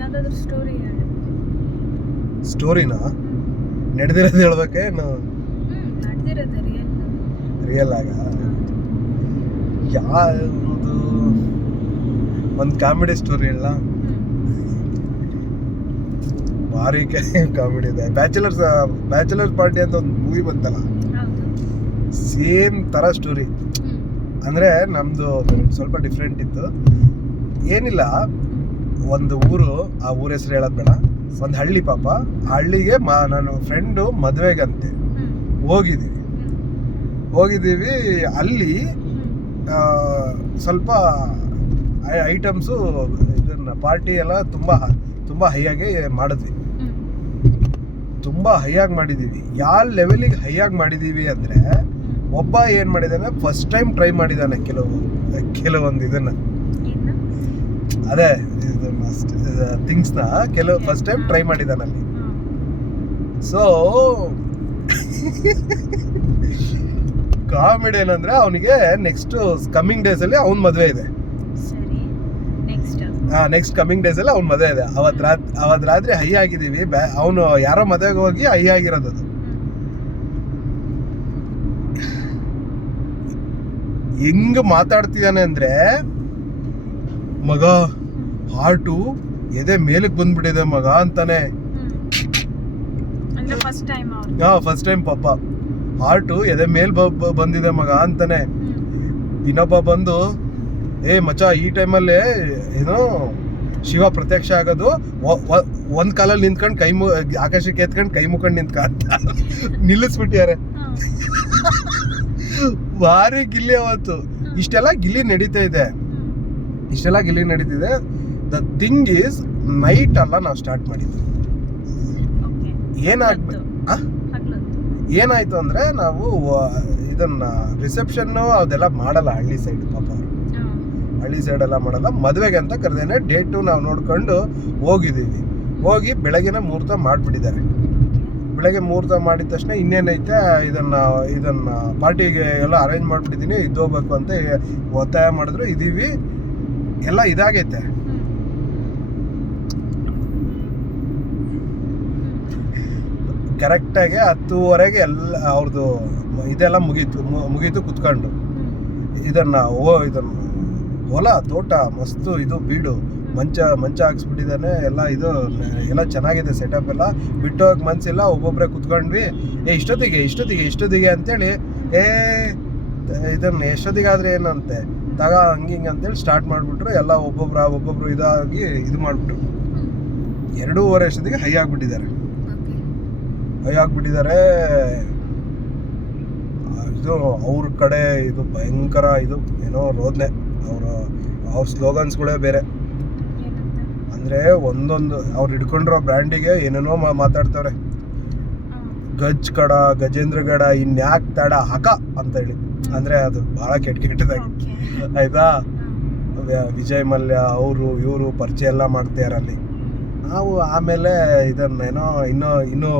ಯಾವ್ದಾದ್ರು story ಸ್ಟೋರಿನಾ ನಡೆದಿರೋದು ಹೇಳ್ಬೇಕೆ ನಡೆದಿರೋದು real ಆಗ ಯಾವುದು ಒಂದು ಕಾಮಿಡಿ ಸ್ಟೋರಿ ಅಲ್ಲ ಭಾರಿ ಕಾಮಿಡಿ ಇದೆ. ಬ್ಯಾಚುಲರ್ಸ್ ಪಾರ್ಟಿ ಅಂತ ಒಂದು ಮೂವಿ ಬಂತಲ್ಲ, ಸೇಮ್ ತರ ಸ್ಟೋರಿ. ಅಂದ್ರೆ ನಮ್ದು ಸ್ವಲ್ಪ ಡಿಫ್ರೆಂಟ್ ಇತ್ತು. ಏನಿಲ್ಲ, ಒಂದು ಊರು, ಆ ಊರ ಹೆಸರು ಹೇಳೋದು ಬೇಡ, ಒಂದು ಹಳ್ಳಿ ಪಾಪ. ಆ ಹಳ್ಳಿಗೆ ನನ್ನ ಫ್ರೆಂಡು ಮದುವೆಗಂತೆ ಹೋಗಿದ್ದೀವಿ. ಅಲ್ಲಿ ಸ್ವಲ್ಪ ಐಟಮ್ಸು ಇದನ್ನ ಪಾರ್ಟಿ ಎಲ್ಲ ತುಂಬ ಹೈಯಾಗಿ ಮಾಡಿದ್ವಿ. ತುಂಬ ಹೈಯಾಗಿ ಮಾಡಿದ್ದೀವಿ. ಯಾವ ಲೆವೆಲಿಗೆ ಹೈಯಾಗಿ ಮಾಡಿದ್ದೀವಿ ಅಂದರೆ, ಒಬ್ಬ ಏನು ಮಾಡಿದ್ದಾನೆ, ಫಸ್ಟ್ ಟೈಮ್ ಟ್ರೈ ಮಾಡಿದ್ದಾನೆ ಕೆಲವೊಂದು ಇದನ್ನು, ಅದೇ ಥಿಂಗ್ಸ್ನ ಫಸ್ಟ್ ಟೈಮ್ ಟ್ರೈ ಮಾಡಿದ್ದಾನಲ್ಲಿ. ಸೊ ಕಾಮಿಡಿ ಏನಂದ್ರೆ, ಅವನಿಗೆ ನೆಕ್ಸ್ಟ್ ಕಮ್ಮಿಂಗ್ ಡೇಸಲ್ಲಿ ಅವ್ನ ಮದುವೆ ಇದೆ. ನೆಕ್ಸ್ಟ್ ಕಮ್ಮಿಂಗ್ ಡೇಸಲ್ಲಿ ಅವ್ನ ಮದುವೆ ಇದೆ. ಅವತ್ತು ರಾತ್ರಿ ಹೈ ಆಗಿದ್ದೀವಿ. ಅವನು ಯಾರೋ ಮದುವೆಗೆ ಹೋಗಿ ಹೈ ಆಗಿರೋದು. ಹೆಂಗ್ ಮಾತಾಡ್ತಿದ್ದಾನೆ ಅಂದ್ರೆ, ಮಗ ಹಾರ್ಟು ಎದೆ ಮೇಲಕ್ಕೆ ಬಂದ್ಬಿಟ್ಟಿದೆ ಮಗ ಅಂತಾನೆ. ಫಸ್ಟ್ ಟೈಮ್ ಪಾಪ ಹಾರ್ಟು ಎದೆ ಮೇಲ್ ಬಂದಿದೆ ಮಗ ಅಂತಾನೆ. ಇನ್ನೊಬ್ಬ ಬಂದು, ಮಚ್ಚ ಈ ಟೈಮಲ್ಲಿ ಏನೋ ಶಿವ ಪ್ರತ್ಯಕ್ಷ ಆಗೋದು, ಒಂದ್ ಕಾಲಲ್ಲಿ ನಿಂತ್ಕೊಂಡು ಆಕಾಶಕ್ಕೆ ಎತ್ಕೊಂಡು ಕೈ ಮುಖಂಡು ನಿಂತ್ಕೊಂತ ನಿಲ್ಲಿಸ್ಬಿಟ್ಟಿದ್ದಾರೆ. ಭಾರಿ ಗಿಲ್ಲಿ ಅವತ್ತು. ಇಷ್ಟೆಲ್ಲ ಗಿಲ್ಲಿ ನಡೀತಿದೆ. ದ ಥಿಂಗ್ ಈಸ್, ನೈಟ್ ಅಲ್ಲ ನಾವು ಸ್ಟಾರ್ಟ್ ಮಾಡಿದ್ವಿ. ಏನಾಯ್ತು ಅಂದ್ರೆ, ನಾವು ಇದನ್ನ ರಿಸೆಪ್ಷನ್ನು ಅದೆಲ್ಲ ಮಾಡಲ್ಲ ಹಳ್ಳಿ ಸೈಡ್. ಪಾಪ ಅವರು ಹಳ್ಳಿ ಸೈಡ್ ಎಲ್ಲ ಮಾಡಲ್ಲ. ಮದುವೆಗೆ ಅಂತ ಕರೆದೇನೆ ಡೇಟು ನಾವು ನೋಡ್ಕೊಂಡು ಹೋಗಿ ಬೆಳಗ್ಗೆನೆ ಮುಹೂರ್ತ ಮಾಡಿಬಿಟ್ಟಿದ್ದಾರೆ. ಬೆಳಗ್ಗೆ ಮುಹೂರ್ತ ಮಾಡಿದ ತಕ್ಷಣ ಇನ್ನೇನೈತೆ, ಇದನ್ನ ಪಾರ್ಟಿಗೆ ಎಲ್ಲ ಅರೇಂಜ್ ಮಾಡಿಬಿಟ್ಟಿದ್ದೀನಿ, ಹೋಗ್ಬೇಕು ಅಂತ ಒತ್ತಾಯ ಮಾಡಿದ್ರು. ಇದೀವಿ, ಎಲ್ಲ ಇದಾಗೈತೆ. ಕರೆಕ್ಟಾಗಿ 10:30 ಎಲ್ಲ ಅವ್ರದ್ದು ಇದೆಲ್ಲ ಮುಗೀತು ಕುತ್ಕೊಂಡು. ಇದನ್ನ ಹೊಲ ತೋಟ ಮಸ್ತು, ಇದು ಬೀಡು, ಮಂಚ ಹಾಕ್ಸ್ಬಿಟ್ಟಿದ್ದಾನೆ. ಎಲ್ಲ ಚೆನ್ನಾಗಿದೆ ಸೆಟಪ್ ಎಲ್ಲ. ಬಿಟ್ಟೋಗಕ್ಕೆ ಮನ್ಸಿಲ್ಲ. ಒಬ್ಬೊಬ್ಬರೇ ಕುತ್ಕೊಂಡ್ವಿ. ಇಷ್ಟೊತ್ತಿಗೆ ಅಂತೇಳಿ, ಇದನ್ನ ಎಷ್ಟೊತ್ತಿಗಾದ್ರೆ ಏನಂತೆ ಹಂಗಿಂಗ್ ಅಂತೇಳಿ ಸ್ಟಾರ್ಟ್ ಮಾಡಿಬಿಟ್ರು. ಎಲ್ಲ ಒಬ್ಬೊಬ್ರು ಇದಾಗಿ ಇದು ಮಾಡಿಬಿಟ್ರು. 2:30 ಅಷ್ಟೊತ್ತಿಗೆ ಹೈ ಆಗ್ಬಿಟ್ಟಿದ್ದಾರೆ. ಇದು ಅವ್ರ ಕಡೆ ಇದು ಭಯಂಕರ, ಇದು ಏನೋ ರೋದನೆ. ಅವ್ರ ಸ್ಲೋಗನ್ಸ್ಗಳೇ ಬೇರೆ. ಅಂದ್ರೆ ಒಂದೊಂದು ಅವ್ರು ಹಿಡ್ಕೊಂಡಿರೋ ಬ್ರ್ಯಾಂಡಿಗೆ ಏನೇನೋ ಮಾತಾಡ್ತವ್ರೆ. ಗಜೇಂದ್ರ ಗಡ, ಇನ್ಯಾಕ್ ತಡ ಹಕ ಅಂತ ಹೇಳಿ. ಅಂದ್ರೆ ಅದು ಬಹಳ ಕೆಟ್ಟದಾಗಿ ಆಯ್ತಾ. ವಿಜಯ್ ಮಲ್ಯ ಇವರು ಪರಿಚಯ ಎಲ್ಲ ಮಾಡ್ತಾರಲ್ಲಿ. ನಾವು ಆಮೇಲೆ ಇದನ್ನೇನೋ ಇನ್ನೂ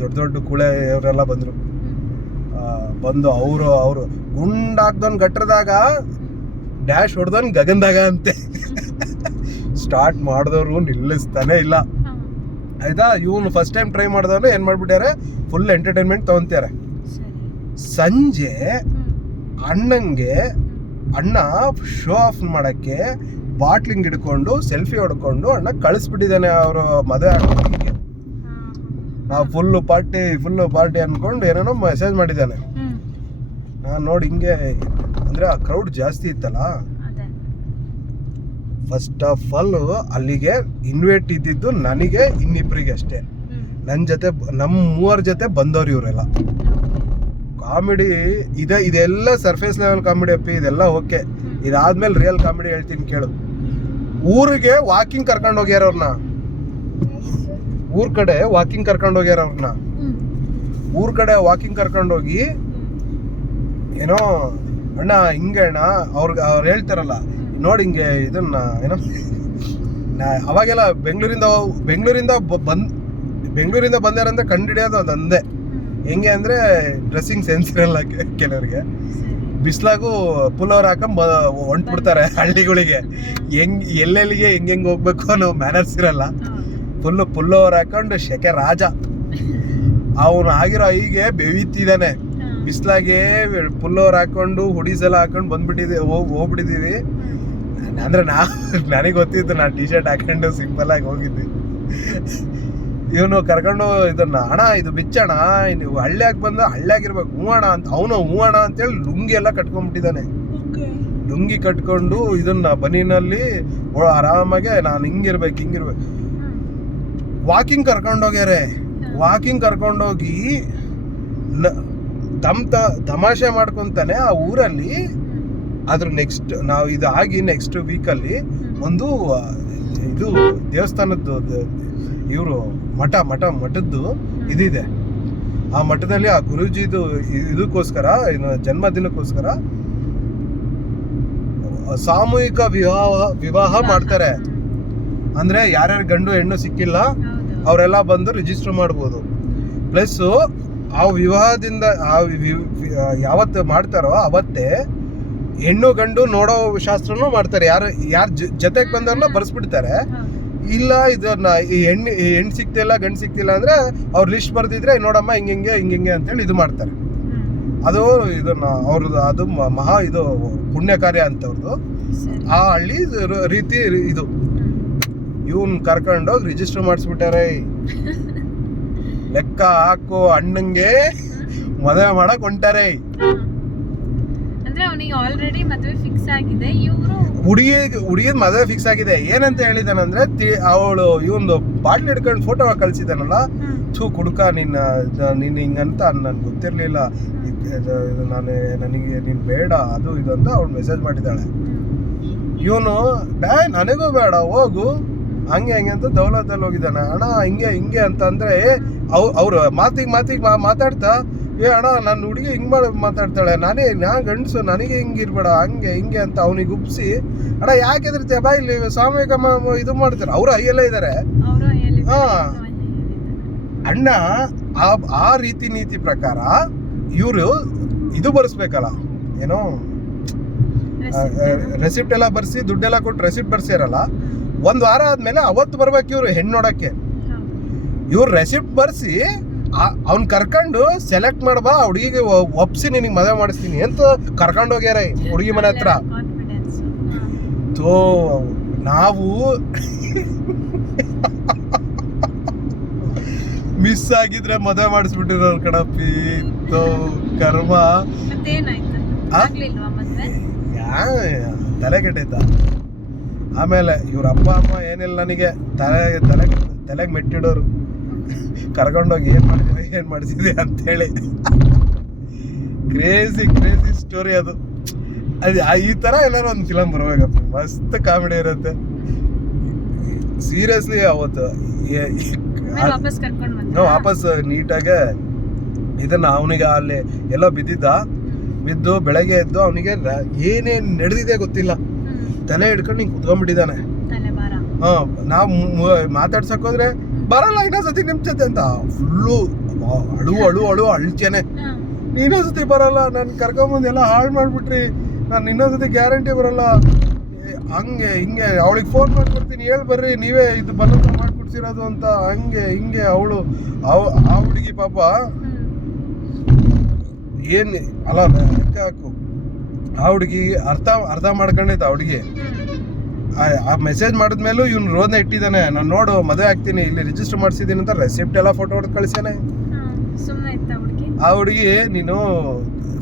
ದೊಡ್ಡ ಕೂಳೆ ಇವರೆಲ್ಲ ಬಂದು ಅವರು ಗುಂಡಾಕ್ದವನ್ ಗಟ್ರದಾಗ ಡ್ಯಾಶ್ ಹೊಡೆದವನ್ ಗಗನ್ದಾಗ ಅಂತೆ. ಸ್ಟಾರ್ಟ್ ಮಾಡಿದವರು ನಿಲ್ಲಿಸ್ತಾನೆ ಇಲ್ಲ ಆಯ್ತಾ. ಇವನು ಫಸ್ಟ್ ಟೈಮ್ ಟ್ರೈ ಮಾಡಿದವನು ಏನ್ ಮಾಡ್ಬಿಟ್ಟಾರೆ, ಫುಲ್ ಎಂಟರ್ಟೈನ್ಮೆಂಟ್ ತಗೊಂತಾರೆ. ಸಂಜೆ ಅಣ್ಣ ಶೋ ಆಫ್ ಮಾಡಕ್ಕೆ ಬಾಟ್ಲಿಂಗ್ ಹಿಡ್ಕೊಂಡು ಸೆಲ್ಫಿ ಹೊಡ್ಕೊಂಡು ಅಣ್ಣ ಕಳಿಸ್ಬಿಟ್ಟಿದ್ದಾನೆ ಅವರು ಮದುವೆ ಆಡೋರಿಗೆ. ನಾವು ಫುಲ್ಲು ಪಾರ್ಟಿ ಅನ್ಕೊಂಡು ಏನೇನೋ ಮೆಸೇಜ್ ಮಾಡಿದ್ದಾನೆ. ನಾನು ನೋಡಿ ಹಿಂಗೆ, ಅಂದ್ರೆ ಆ ಕ್ರೌಡ್ ಜಾಸ್ತಿ ಇತ್ತಲ್ಲ. ಫಸ್ಟ್ ಆಫ್ ಆಲ್ ಅಲ್ಲಿಗೆ ಇನ್ವೈಟ್ ಇದ್ದಿದ್ದು ನನಗೆ ಇನ್ನಿಬ್ಬರಿಗೆ ಅಷ್ಟೇ. ನಮ್ಮ 3 ಜೊತೆ ಬಂದವ್ರು ಇವರೆಲ್ಲ. ಕಾಮಿಡಿ ಇದೆಲ್ಲ ಸರ್ಫೇಸ್ ಲೆವೆಲ್ ಕಾಮಿಡಿ ಅಪ್ಪಿ, ಇದೆಲ್ಲ ಓಕೆ. ಇದಾದ್ಮೇಲೆ ರಿಯಲ್ ಕಾಮಿಡಿ ಹೇಳ್ತೀನಿ ಕೇಳು. ಊರಿಗೆ ವಾಕಿಂಗ್ ಕರ್ಕೊಂಡು ಹೋಗ್ಯಾರ ಅವ್ರನ್ನ. ಊರ್ ಕಡೆ ವಾಕಿಂಗ್ ಕರ್ಕೊಂಡೋಗಿ ಏನೋ ಅಣ್ಣ ಹಿಂಗೆ ಅಣ್ಣ ಅವ್ರು ಹೇಳ್ತಾರಲ್ಲ ನೋಡಿ, ಹಿಂಗೆ ಇದನ್ನ ಏನೋ ಅವಾಗೆಲ್ಲ ಬೆಂಗಳೂರಿಂದ ಬಂದಾರಂದ್ರೆ ಕಂಡು ಹಿಡಿಯೋದು ಅದಂದೆ. ಹೆಂಗೆ ಅಂದರೆ ಡ್ರೆಸ್ಸಿಂಗ್ ಸೆನ್ಸ್ ಇರಲ್ಲ ಕೆಲವರಿಗೆ. ಬಿಸ್ಲಾಗೂ ಪುಲ್ಲೋರ್ ಹಾಕೊಂಡ್ ಹೊಂಟ್ಬಿಡ್ತಾರೆ ಹಳ್ಳಿಗಳಿಗೆ. ಎಲ್ಲೆಲ್ಲಿಗೆ ಹೆಂಗ್ ಹೋಗ್ಬೇಕು ಅನ್ನೋ ಮ್ಯಾನರ್ಸ್ ಇರಲ್ಲ. ಪುಲ್ಲೋರ್ ಹಾಕೊಂಡು ಶೆಕೆ ರಾಜ ಅವನು ಆಗಿರೋ ಹೀಗೆ ಬೆವಿತಿದ್ದಾನೆ. ಬಿಸ್ಲಾಗೆ ಪುಲ್ಲೋರ್ ಹಾಕೊಂಡು ಹುಡೀಸೆಲ್ಲ ಹಾಕೊಂಡು ಹೋಗ್ಬಿಟ್ಟಿದೀವಿ. ಅಂದ್ರೆ ನನಗೆ ಗೊತ್ತಿತ್ತು, ನಾನು ಟೀ ಶರ್ಟ್ ಹಾಕೊಂಡು ಸಿಂಪಲ್ ಆಗಿ ಹೋಗಿದ್ವಿ. ಇವನು ಕರ್ಕೊಂಡು ಇದನ್ನ ಅಣ್ಣ ಇದು ಬಿಚ್ಚಣ, ನೀವು ಹಳ್ಳಿಯಾಗಿ ಬಂದ ಹಳ್ಳಿಯಾಗಿರ್ಬೇಕು, ಹೂವಣ ಅಂತ. ಅವನು ಹೂವಣ ಅಂತೇಳಿ ಲುಂಗಿ ಎಲ್ಲ ಕಟ್ಕೊಂಡ್ಬಿಟ್ಟಿದ್ದಾನೆ. ಲುಂಗಿ ಕಟ್ಕೊಂಡು ಇದನ್ನ ಬನೀನಲ್ಲಿ ಆರಾಮಾಗೆ ನಾನು ಹಿಂಗಿರ್ಬೇಕು. ವಾಕಿಂಗ್ ಕರ್ಕೊಂಡೋಗ್ಯಾರೆ. ವಾಕಿಂಗ್ ಕರ್ಕೊಂಡೋಗಿ ತಮಾಷೆ ಮಾಡ್ಕೊಂತಾನೆ ಆ ಊರಲ್ಲಿ. ಅದ್ರ ನೆಕ್ಸ್ಟ್ ನಾವು ಇದು ಆಗಿ ನೆಕ್ಸ್ಟ್ ವೀಕಲ್ಲಿ ಒಂದು ಇದು ದೇವಸ್ಥಾನದ್ದು ಇವರು ಮಠದ್ದು ಇದಿದೆ. ಆ ಮಠದಲ್ಲಿ ಆ ಗುರೂಜಿದು ಇದಕ್ಕೋಸ್ಕರ ಜನ್ಮದಿನಕ್ಕೋಸ್ಕರ ಸಾಮೂಹಿಕ ವಿವಾಹ ಮಾಡ್ತಾರೆ. ಅಂದ್ರೆ ಯಾರ್ಯಾರು ಗಂಡು ಹೆಣ್ಣು ಸಿಕ್ಕಿಲ್ಲ ಅವರೆಲ್ಲ ಬಂದು ರಿಜಿಸ್ಟರ್ ಮಾಡ್ಬೋದು. ಪ್ಲಸ್ ಆ ವಿವಾಹದಿಂದ ಯಾವತ್ತು ಮಾಡ್ತಾರೋ ಅವತ್ತೇ ಹೆಣ್ಣು ಗಂಡು ನೋಡೋ ಶಾಸ್ತ್ರನೂ ಮಾಡ್ತಾರೆ. ಯಾರು ಜೊತೆಗೆ ಬಂದವ್ರನ್ನ ಬರ್ಸ್ಬಿಡ್ತಾರೆ. ಇಲ್ಲ ಇದನ್ನ ಹೆಣ್ಣು ಸಿಕ್ತಿಲ್ಲ ಗಂಡು ಸಿಕ್ತಿಲ್ಲ ಅಂದ್ರೆ ಅವ್ರ ಲಿಸ್ಟ್ ಬರ್ದಿದ್ರೆ ನೋಡಮ್ಮ ಹಿಂಗೆ ಅಂತೇಳಿ ಇದು ಮಾಡ್ತಾರೆ. ಅದು ಇದನ್ನ ಅವ್ರದ್ದು ಅದು ಮಹಾ ಇದು ಪುಣ್ಯ ಕಾರ್ಯ ಅಂತವ್ರದ್ದು. ಆ ಹಳ್ಳಿ ರೀತಿ ಇದು ಇವನ್ ಕರ್ಕೊಂಡೋಗಿ ರಿಜಿಸ್ಟರ್ ಮಾಡಿಸ್ಬಿಟ್ಟಾರೆ. ಲೆಕ್ಕ ಹಾಕೋ ಅಣ್ಣಂಗೆ ಮದುವೆ ಮಾಡಕ್ ಹೊಂಟಾರೆ. ಅಂದ್ರೆ ಅವನಿಗೆ ಆಲ್ರೆಡಿ ಮದುವೆ ಫಿಕ್ಸ್ ಆಗಿದೆ. ಇವರು ಹುಡುಗಿದ್ ಮದುವೆ ಫಿಕ್ಸ್ ಆಗಿದೆ. ಏನಂತ ಹೇಳಿದಾನಂದ್ರೆ ಅವಳು ಇವೊಂದು ಬಾಟ್ಲಿ ಹಿಡ್ಕೊಂಡು ಫೋಟೋ ಕಳ್ಸಿದಾನಲ್ಲ, ಥೂ ಕುಡ್ಕ ನಿನ್ನ ಹಿಂಗಂತ ನನ್ಗೆ ಗೊತ್ತಿರ್ಲಿಲ್ಲ, ನನಗೆ ನೀನ್ ಬೇಡ ಅದು ಇದು ಅಂತ ಅವಳು ಮೆಸೇಜ್ ಮಾಡಿದ್ದಾಳೆ. ಇವನು ನನಗೂ ಬೇಡ ಹೋಗು ಹಂಗೆ ಅಂತ ದೌಲತಲ್ಲಿ ಹೋಗಿದ್ದಾನೆ. ಅಣ್ಣ ಹಿಂಗೆ ಅಂತ ಅಂದ್ರೆ ಅವ್ರು ಮಾತಿಗೆ ಮಾತಾಡ್ತಾ ಅಣ್ಣ ನನ್ನ ಹುಡುಗಿ ಹಿಂಗ್ ಮಾತಾಡ್ತಾಳೆ, ನಾ ಗಂಡಸು ನನಗೆ ಹಿಂಗಿರ್ಬೇಡ ಹಂಗೆ ಅಂತ ಅವನಿಗೆ ಉಪ್ಸಿ, ಅಣ್ಣ ಯಾಕೆ ಎದುರ್ತೀಯ ಬಾ ಇಲ್ಲಿ ಸಾಮೂಹಿಕ ಇದು ಮಾಡ್ತಾರೆ. ಅವ್ರು ಹೈಯೆಲ್ಲ ಇದಾರೆ. ಅಣ್ಣ ಆ ರೀತಿ ನೀತಿ ಪ್ರಕಾರ ಇವರು ಇದು ಬರ್ಸ್ಬೇಕಲ್ಲ, ಏನೋ ರೆಸಿಪ್ಟ್ ಎಲ್ಲ ಬರ್ಸಿ ದುಡ್ಡೆಲ್ಲ ಕೊಟ್ಟು ರೆಸಿಪ್ಟ್ ಬರ್ಸಿರಲ್ಲ. ಒಂದ್ ವಾರ ಆದ್ಮೇಲೆ ಅವತ್ತು ಬರ್ಬೇಕು ಇವ್ರು ಹೆಣ್ಣು ನೋಡಕ್ಕೆ. ಇವ್ರು ರೆಸಿಪ್ಟ್ ಬರ್ಸಿ ಅವ್ನ್ ಕರ್ಕೊಂಡು ಸೆಲೆಕ್ಟ್ ಮಾಡ್ಬಾ, ಹುಡುಗಿಗೆ ಒಪ್ಸಿ ನಿನಗೆ ಮದುವೆ ಮಾಡಿಸ್ತೀನಿ ಅಂತ ಕರ್ಕೊಂಡು ಹೋಗ್ಯಾರ ಹುಡುಗಿ ಮನೆ ಹತ್ರ. ನಾವು ಮಿಸ್ ಆಗಿದ್ರೆ ಮದುವೆ ಮಾಡಿಸ್ಬಿಟ್ಟಿರೋರು ಕಣಪ್ಪಿ. ಕರ್ಮ ತಲೆ ಕೆಟ್ಟೈತ. ಆಮೇಲೆ ಇವ್ರ ಅಪ್ಪ ಅಮ್ಮ ಏನಿಲ್ಲ ನನಗೆ ತಲೆಗೆ ಮೆಟ್ಟಿಡೋರು, ಕರ್ಕೊಂಡೋಗಿ ಏನ್ ಮಾಡಿಸಿದೆ ಅಂತೇಳಿ. ಕ್ರೇಜಿ ಸ್ಟೋರಿ ಅದು. ಈ ತರ ಏನಾರು ಒಂದು ಫಿಲಮ್ ಬರ್ಬೇಕಪ್ಪ, ಮಸ್ತ್ ಕಾಮಿಡಿ ಇರುತ್ತೆ. ಸೀರಿಯಸ್ಲಿ ಅವತ್ತು ವಾಪಸ್ ನೀಟಾಗೆ ಇದನ್ನ ಅವನಿಗೆ ಅಲ್ಲಿ ಎಲ್ಲೋ ಬಿದ್ದು ಬೆಳಗ್ಗೆ ಎದ್ದು ಅವನಿಗೆ ಏನೇನ್ ನಡೆದಿದೆ ಗೊತ್ತಿಲ್ಲ, ತಲೆ ಹಿಡ್ಕೊಂಡು ಹಿಂಗೆ ಕುತ್ಕೊಂಡ್ಬಿಟ್ಟಿದ್ದಾನೆ. ನಾವು ಮಾತಾಡ್ಸಕ್ ಹೋದ್ರೆ ಬರಲ್ಲ ಇನ್ನೊಂದ್ಸತಿ ನಿಮ್ ಜೊತೆ ಅಂತ ಫುಲ್ಲು ಅಳು ಅಳ್ಚೇನೆ. ಇನ್ನೊಂದ್ಸತಿ ಬರಲ್ಲ, ನನ್ ಕರ್ಕೊಂಬಂದು ಎಲ್ಲ ಹಾಳು ಮಾಡ್ಬಿಟ್ರಿ, ನಾನು ಇನ್ನೊಂದ್ಸತಿ ಗ್ಯಾರಂಟಿ ಬರಲ್ಲ, ಹಿಂಗೆ ಅವಳಿಗೆ ಫೋನ್ ಮಾಡ್ಕೊಡ್ತೀನಿ, ಹೇಳ್ ಬರ್ರಿ ನೀವೇ ಇದು ಬಲವಂತ ಮಾಡ್ಕೊಡ್ಸಿರೋದು ಅಂತ. ಹಿಂಗೆ ಅವಳು ಆ ಹುಡುಗಿ ಪಾಪ ಏನ್ ಅಲ್ಲ ಲೆಕ್ಕ ಹಾಕು. ಆ ಹುಡುಗಿ ಅರ್ಧ ಮಾಡ್ಕೊಂಡೈತೆ. ಆ ಹುಡುಗಿ ಆ ಮೆಸೇಜ್ ಮಾಡಿದ್ಮೇಲೂ ಇವ್ನು ರೋದನೆ ಇಟ್ಟಿದ್ದಾನೆ, ನಾನು ನೋಡು ಮದುವೆ ಆಗ್ತೀನಿ ಇಲ್ಲಿ ರಿಜಿಸ್ಟರ್ ಮಾಡಿಸಿದೀನಿ ಅಂತ ರೆಸಿಪ್ಟ್ ಎಲ್ಲ ಫೋಟೋ ಹೊಡೆದು ಕಳಿಸ್ಯಾನೆ. ಆ ಹುಡುಗಿ ನೀನು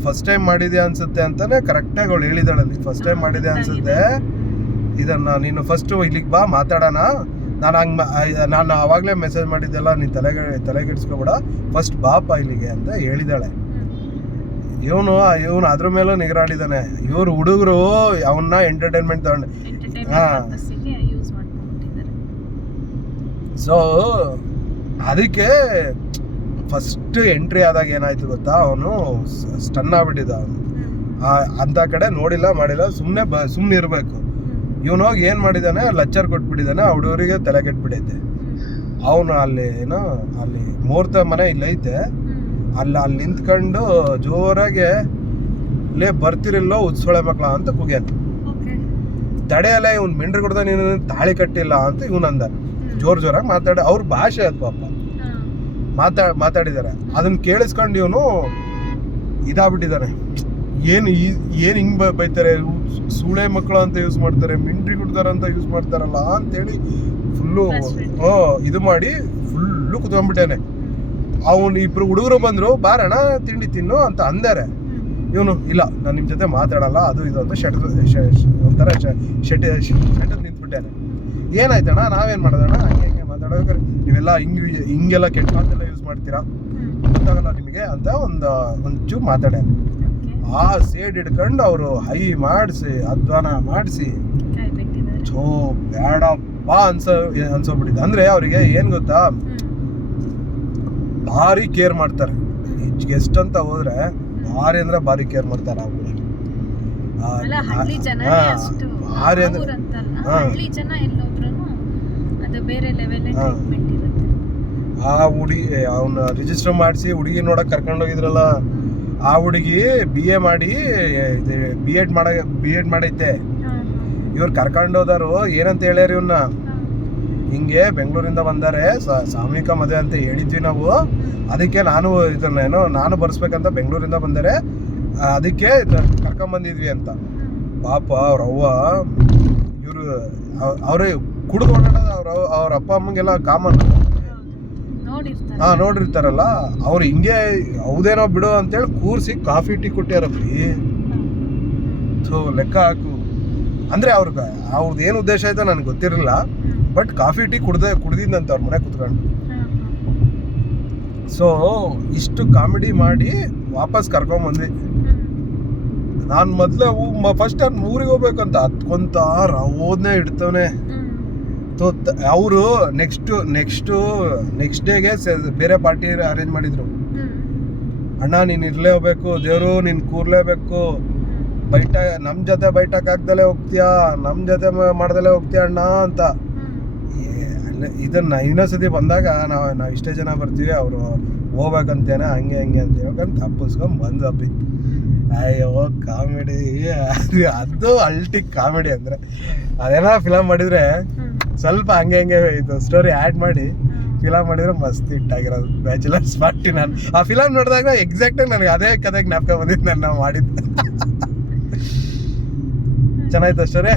ಫಸ್ಟ್ ಟೈಮ್ ಮಾಡಿದ್ಯಾ ಅನ್ಸುತ್ತೆ ಅಂತಾನೆ ಕರೆಕ್ಟಾಗಿ ಅವಳು ಹೇಳಿದಾಳಲ್ಲಿ. ಫಸ್ಟ್ ಟೈಮ್ ಮಾಡಿದ್ಯಾ ಅನ್ಸುತ್ತೆ, ಇದನ್ನ ನೀನು ಫಸ್ಟ್ ಇಲ್ಲಿಗೆ ಬಾ ಮಾತಾಡೋಣ, ನಾನು ಅವಾಗಲೇ ಮೆಸೇಜ್ ಮಾಡಿದ್ದೆಲ್ಲ ನೀನು ತಲೆಗೆಡ್ಸ್ಕೊಬೇಡ, ಫಸ್ಟ್ ಬಾಪ ಇಲ್ಲಿಗೆ ಅಂತ ಹೇಳಿದಾಳೆ. ಇವನು ಅದ್ರ ಮೇಲೂ ನಿಗರಾಡಿದಾನೆ. ಇವ್ರು ಹುಡುಗರು ಅವನ್ನ ಎಂಟರ್ಟೈನ್ಮೆಂಟ್ ತಗೊಂಡು ಸೊ ಅದಕ್ಕೆ ಫಸ್ಟ್ ಎಂಟ್ರಿ ಆದಾಗ ಏನಾಯ್ತು ಗೊತ್ತಾ, ಅವನು ಸ್ಟನ್ ಆಗ್ಬಿಟ್ಟಿದ್ದ. ಅವನು ಅಂತ ಕಡೆ ನೋಡಿಲ್ಲ ಮಾಡಿಲ್ಲ, ಸುಮ್ಮನೆ ಇರಬೇಕು. ಇವನು ಹೋಗಿ ಏನು ಮಾಡಿದ್ದಾನೆ, ಲಚ್ಚರ್ ಕೊಟ್ಬಿಟ್ಟಿದ್ದಾನೆ. ಆ ಹುಡುಗರಿಗೆ ತಲೆ ಕೆಟ್ಬಿಟ್ಟೈತೆ. ಅವನು ಅಲ್ಲಿ ಮುಹೂರ್ತ ಮನೆ ಇಲ್ಲೈತೆ, ಅಲ್ಲಿ ನಿಂತ್ಕೊಂಡು ಜೋರಾಗೆ ಲೇ ಬರ್ತಿರಿಲ್ಲೋ ಉತ್ಸೊಳೆ ಮಕ್ಳ ಅಂತ ಕೂಗ್ಯಾನ. ತಡೆಯಲ್ಲ ಇವ್ನು ಮಿಂಡ್ರಿ ಕೊಡ್ದ ನೀನು ತಾಳಿ ಕಟ್ಟಿಲ್ಲ ಅಂತ ಇವನಂದ. ಜೋರಾಗಿ ಮಾತಾಡಿ ಅವ್ರ ಭಾಷೆ ಅದು ಪಾಪ ಮಾತಾಡಿದಾರೆ. ಅದನ್ನ ಕೇಳಿಸ್ಕೊಂಡು ಇವನು ಇದಾಗ್ಬಿಟ್ಟಿದ್ದಾನೆ. ಏನು ಹಿಂಗ್ ಬೈತಾರೆ, ಸೂಳೆ ಮಕ್ಕಳು ಅಂತ ಯೂಸ್ ಮಾಡ್ತಾರೆ, ಮಿಂಡ್ರಿ ಕುಡ್ದಾರ ಅಂತ ಯೂಸ್ ಮಾಡ್ತಾರಲ್ಲ ಅಂತೇಳಿ ಫುಲ್ಲು ಇದು ಮಾಡಿ ಫುಲ್ಲು ಕುತ್ಕೊಂಡ್ಬಿಟ್ಟೇನೆ. ಅವನು ಇಬ್ರು ಹುಡುಗರು ಬಂದ್ರು, ಬಾರಣ ತಿಂಡಿ ತಿನ್ನು ಅಂತ ಅಂದಾರೆ. ಇವನು ಇಲ್ಲ ನಾನು ನಿಮ್ಮ ಜೊತೆ ಮಾತಾಡಲ್ಲ ಅದು ಇದು ಅಂತ ಒಂಥರ ನಿಂತ್ಬಿಟ್ಟಾನೆ. ಏನಾಯ್ತಣ್ಣ ನಾವೇನ್ ಮಾಡೋದಣ್ಣ, ಹಂಗೆ ಮಾತಾಡೋಕೆ ನೀವೆಲ್ಲ ಹಿಂಗೆಲ್ಲ ಕೆಟ್ಟ ಮಾತೆಲ್ಲ ಯೂಸ್ ಮಾಡ್ತೀರಾ ಗೊತ್ತಾಗಲ್ಲ ನಿಮಗೆ ಅಂತ ಒಂಚೂರು ಮಾತಾಡ್ಯಾನ. ಆ ಸೇಡ್ ಹಿಡ್ಕೊಂಡು ಅವರು ಹೈ ಮಾಡಿಸಿ ಅಧ್ವಾನ ಮಾಡಿಸಿ ಚೋ ಬೇಡಪ್ಪ ಅನ್ಸೋಗ್ಬಿಟ್ಟಿದ್ದು. ಅಂದ್ರೆ ಅವ್ರಿಗೆ ಏನ್ ಗೊತ್ತಾ, ಭಾರಿ ಕೇರ್ ಮಾಡ್ತಾರೆ. ಗೆಸ್ಟ್ ಅಂತ ಹೋದ್ರೆ ಭಾರಿ ಅಂದ್ರೆ ಭಾರಿ ಕೇರ್ ಮಾಡ್ತಾರೆ. ಭಾರಿ ಅಂದ್ರೆ ಆ ಹುಡುಗಿ ಅವನ್ನ ರಿಜಿಸ್ಟರ್ ಮಾಡಿಸಿ ಹುಡುಗಿ ನೋಡಕ್ ಕರ್ಕೊಂಡು ಹೋಗಿದ್ರಲ್ಲ, ಆ ಹುಡುಗಿ BA ಮಾಡಿ ಬಿ ಎಡ್ ಮಾಡೈತೆ. ಇವ್ರು ಕರ್ಕೊಂಡು ಹೋದಾರು ಏನಂತ ಹೇಳ್ಯಾರ ಇವನ್ನ, ಹಿಂಗೆ ಬೆಂಗಳೂರಿಂದ ಬಂದಾರೆ ಸಾಮೂಹಿಕ ಮದುವೆ ಅಂತ ಹೇಳಿದ್ವಿ ನಾವು, ಅದಕ್ಕೆ ನಾನು ಬರ್ಸ್ಬೇಕಂತ ಬೆಂಗಳೂರಿಂದ ಬಂದರೆ ಅದಕ್ಕೆ ಕರ್ಕೊಂಬಂದಿದ್ವಿ ಅಂತ. ಪಾಪ ಅವ್ರವ್ವ ಇವರು ಅವ್ರೇ ಕುಡಿದು ಓಡಾಡೋದು ಅವ್ರ ಅಪ್ಪ ಅಮ್ಮಂಗೆಲ್ಲ ಕಾಮನ್ ನೋಡಿರ್ತಾರಲ್ಲ, ಅವ್ರು ಹಿಂಗೆ ಹೌದೇನೋ ಬಿಡು ಅಂತೇಳಿ ಕೂರಿಸಿ ಕಾಫಿ ಟೀ ಕೊಟ್ಟ್ಯಾರಪ್ಪಿ. ಸೊ ಲೆಕ್ಕ ಹಾಕು. ಅಂದ್ರೆ ಅವ್ರದ್ದು ಏನು ಉದ್ದೇಶ ಆಯ್ತಾ ನನಗೆ ಗೊತ್ತಿರಲಿಲ್ಲ, ಬಟ್ ಕಾಫಿ ಟೀ ಕುಡ್ದಿದ್ದಂತ ಅವ್ರ ಮನೆ ಕುತ್ಕೊಂಡು. ಸೊ ಇಷ್ಟು ಕಾಮಿಡಿ ಮಾಡಿ ವಾಪಸ್ ಕರ್ಕೊಂಬಂದ್ವಿ. ನಾನು ಮೊದಲೇ ಫಸ್ಟ್ ನಾನು ಊರಿಗೆ ಹೋಗ್ಬೇಕಂತ ಹತ್ಕೊಂತ ಓದ್ನೇ ಇಡ್ತವನೆ. ಅವರು ನೆಕ್ಸ್ಟ್ ಡೇಗೆ ಬೇರೆ ಪಾರ್ಟಿ ಅರೇಂಜ್ ಮಾಡಿದ್ರು. ಅಣ್ಣ ನೀನು ಇರ್ಲೇ ಹೋಗ್ಬೇಕು, ದೇವರು ನೀನು ಕೂರ್ಲೇಬೇಕು, ನಮ್ಮ ಜೊತೆ ಬೈಟಕ್ ಆಗ್ದಲೇ ಹೋಗ್ತೀಯಾ, ನಮ್ಮ ಜೊತೆ ಮಾಡ್ದಲೇ ಹೋಗ್ತೀಯ ಅಣ್ಣ ಅಂತ. ಇದನ್ನ ಇನ್ನೊಂದ್ಸತಿ ಬಂದಾಗ ನಾವು ಇಷ್ಟೇ ಜನ ಬರ್ತೀವಿ, ಅವರು ಹೋಗ್ಬೇಕಂತೇನೆ ಹಂಗೆ ಅಂತ ಹೇಳ್ಕೊಂಡು ತಪ್ಪಿಸ್ಕೊಂಡ್ ಬಂದು ಅಪ್ಪಿ. ಅಯ್ಯೋ ಕಾಮಿಡಿ, ಅದು ಅಲ್ಟಿ ಕಾಮಿಡಿ. ಅಂದ್ರೆ ಅದೇನೋ ಫಿಲಮ್ ಮಾಡಿದ್ರೆ ಸ್ವಲ್ಪ ಹಂಗೆ ಇದು ಸ್ಟೋರಿ ಆ್ಯಡ್ ಮಾಡಿ ಫಿಲಮ್ ಮಾಡಿದ್ರೆ ಮಸ್ತ್ ಇಟ್ಟಾಗಿರೋದು. Bachelors party. ನಾನು ಆ ಫಿಲಮ್ ನೋಡಿದಾಗ ಎಕ್ಸಾಕ್ಟಾಗಿ ನನಗೆ ಅದೇ ಕಥೆಗೆ ಜ್ಞಾಪಕ ಬಂದಿದ್ದು ನಾನು ಮಾಡಿದ್ದು. ಚೆನ್ನಾಯ್ತು ಸ್ಟೋರಿ.